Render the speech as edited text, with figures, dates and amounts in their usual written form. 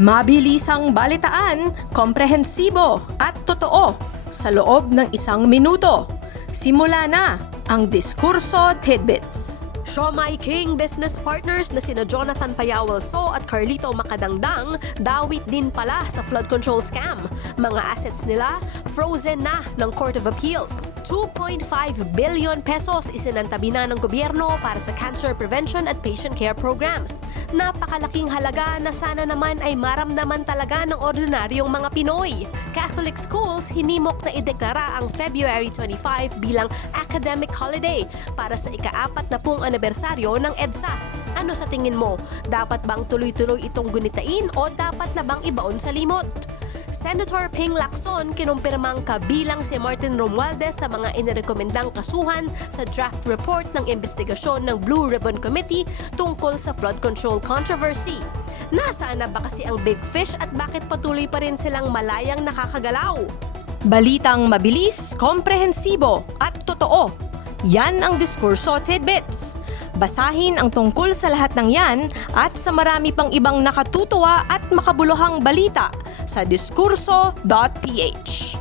Mabilisang balitaan, komprehensibo at totoo sa loob ng 1 minuto. Simula na ang Diskurso Tidbits. Siomai King business partners na sina Jonathan Payawalso at Carlito Macadangdang dawit din pala sa flood control scam. Mga assets nila frozen na ng Court of Appeals. 2.5 billion pesos isinantabi na ng gobyerno para sa cancer prevention at patient care programs. Napakalaking halaga na sana naman ay maramdaman talaga ng ordinaryong mga Pinoy. Catholic schools hinimok na ideklara ang February 25 bilang academic holiday para sa ika-40 anibersaryo ng EDSA. Ano sa tingin mo? Dapat bang tuloy-tuloy itong gunitain o dapat na bang ibaon sa limot? Senator Ping Lacson kinumpirmang kabilang si Martin Romualdez sa mga inirekomendang kasuhan sa draft report ng investigasyon ng Blue Ribbon Committee tungkol sa flood control controversy. Nasaan na ba kasi ang big fish at bakit patuloy pa rin silang malayang nakakagalaw? Balitang mabilis, komprehensibo at totoo. Yan ang Diskurso Tidbits. Basahin ang tungkol sa lahat ng yan at sa marami pang ibang nakatutuwa at makabuluhang balita sa diskurso.ph.